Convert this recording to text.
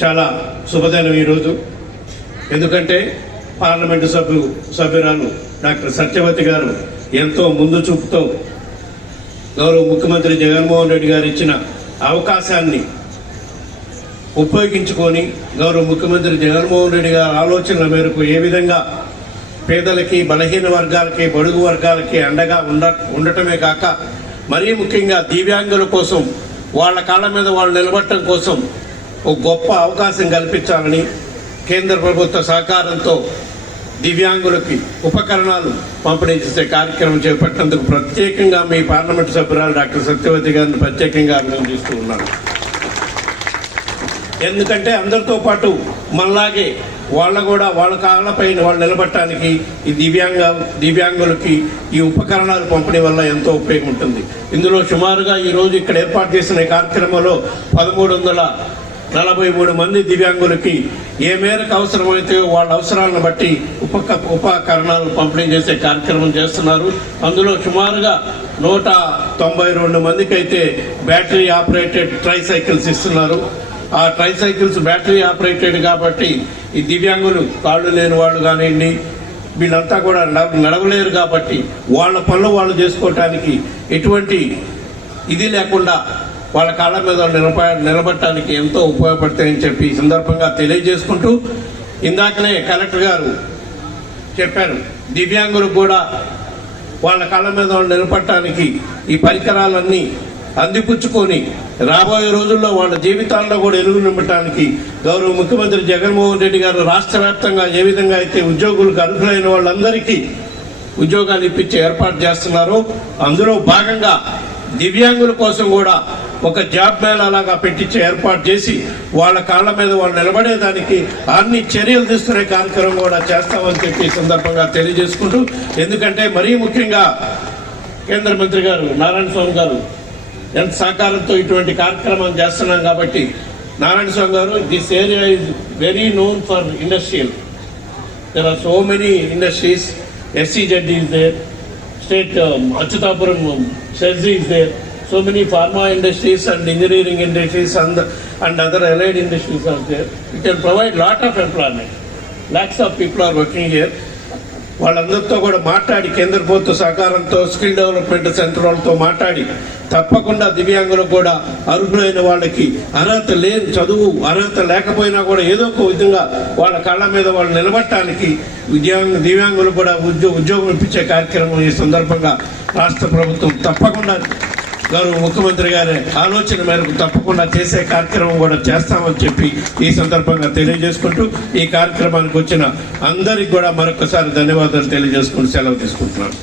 చాలా శుభదినం ఈరోజు. ఎందుకంటే పార్లమెంటు సభ్యు సభ్యురాలు డాక్టర్ సత్యవతి గారు ఎంతో ముందు చూపుతో గౌరవ ముఖ్యమంత్రి జగన్మోహన్ రెడ్డి గారు ఇచ్చిన అవకాశాన్ని ఉపయోగించుకొని గౌరవ ముఖ్యమంత్రి జగన్మోహన్ రెడ్డి గారి ఆలోచనల మేరకు ఏ విధంగా పేదలకి బలహీన వర్గాలకి బడుగు వర్గాలకి అండగా ఉండ ఉండటమే కాక మరీ ముఖ్యంగా దివ్యాంగుల కోసం వాళ్ళ కాళ్ళ మీద వాళ్ళు నిలబడటం కోసం ఒక గొప్ప అవకాశం కల్పించాలని కేంద్ర ప్రభుత్వ సహకారంతో దివ్యాంగులకి ఉపకరణాలు పంపిణీ చేసే కార్యక్రమం చేపట్టినందుకు ప్రత్యేకంగా మీ పార్లమెంటు సభ్యురాలు డాక్టర్ సత్యవతి గారిని ప్రత్యేకంగా అభినందిస్తూ ఉన్నాను. ఎందుకంటే అందరితో పాటు మనలాగే వాళ్ళ కూడా వాళ్ళ కాళ్ళపైన వాళ్ళు నిలబట్టడానికి ఈ దివ్యాంగ దివ్యాంగులకి ఈ ఉపకరణాలు పంపిణీ వల్ల ఎంతో ఉపయోగం ఉంటుంది. ఇందులో సుమారుగా ఈరోజు ఇక్కడ ఏర్పాటు చేసిన కార్యక్రమంలో పదమూడు వందల నలభై మూడు మంది దివ్యాంగులకి ఏ మేరకు అవసరమైతే వాళ్ళ అవసరాలను బట్టి ఉపక ఉపకరణాలు పంపిణీ చేసే కార్యక్రమం చేస్తున్నారు. అందులో సుమారుగా నూట తొంభై రెండు మందికి అయితే బ్యాటరీ ఆపరేటెడ్ ట్రై సైకిల్స్ ఇస్తున్నారు. ఆ ట్రై సైకిల్స్ బ్యాటరీ ఆపరేటెడ్ కాబట్టి ఈ దివ్యాంగులు కాళ్ళు లేని వాళ్ళు కానివ్వండి వీళ్ళంతా కూడా నడవలేరు కాబట్టి వాళ్ళ పనులు వాళ్ళు చేసుకోవటానికి ఎటువంటి ఇది లేకుండా వాళ్ళ కాళ్ళ మీద నిలబ నిలబడటానికి ఎంతో ఉపయోగపడతాయని చెప్పి ఈ సందర్భంగా తెలియజేసుకుంటూ ఇందాకనే కలెక్టర్ గారు చెప్పారు. దివ్యాంగులకు కూడా వాళ్ళ కాళ్ళ మీద వాళ్ళు నిలబడటానికి ఈ పరికరాలన్నీ అందిపుచ్చుకొని రాబోయే రోజుల్లో వాళ్ళ జీవితాల్లో కూడా ఎలుగు నింపడానికి గౌరవ ముఖ్యమంత్రి జగన్మోహన్ రెడ్డి గారు రాష్ట్ర వ్యాప్తంగా ఏ విధంగా అయితే ఉద్యోగులకు అర్హులైన వాళ్ళందరికీ ఉద్యోగాలు ఇప్పించి ఏర్పాటు చేస్తున్నారో అందులో భాగంగా దివ్యాంగుల కోసం కూడా ఒక జాబ్ మేళాలాగా పెట్టించి ఏర్పాటు చేసి వాళ్ళ కాళ్ళ మీద వాళ్ళు నిలబడేదానికి అన్ని చర్యలు తీసుకునే కార్యక్రమం కూడా చేస్తామని చెప్పి సందర్భంగా తెలియజేసుకుంటూ ఎందుకంటే మరీ ముఖ్యంగా కేంద్ర మంత్రి గారు నారాయణ స్వామి గారు ఎంత సహకారంతో ఇటువంటి కార్యక్రమం చేస్తున్నాం కాబట్టి Narayana Swamy garu this area is very known for industrial. There are so many industries SEZ is there state Achutapuram Achutapuram is there. So many pharma industries and engineering industries and, and other allied industries are there. It can provide lot of employment. Lakhs of people are working here. వాళ్ళందరితో కూడా మాట్లాడి కేంద్ర ప్రభుత్వ సహకారంతో skill development centre వాళ్ళతో మాట్లాడి తప్పకుండా దివ్యాంగులకు కూడా అర్హులైన వాళ్ళకి అర్హత లేని చదువు అర్హత లేకపోయినా కూడా ఏదో ఒక విధంగా వాళ్ళ కాళ్ళ మీద వాళ్ళు నిలబట్టడానికి విద్యాంగ దివ్యాంగులు కూడా ఉద్యోగ ఉద్యోగం ఇప్పించే కార్యక్రమం ఈ సందర్భంగా రాష్ట్ర ప్రభుత్వం తప్పకుండా గౌరవ ముఖ్యమంత్రి గారి ఆలోచన మేరకు తప్పకుండా చేసే కార్యక్రమం కూడా చేస్తామని చెప్పి ఈ సందర్భంగా తెలియజేసుకుంటూ ఈ కార్యక్రమానికి వచ్చిన అందరికి కూడా మరొకసారి ధన్యవాదాలు తెలియజేసుకుంటూ సెలవు తీసుకుంటున్నాను.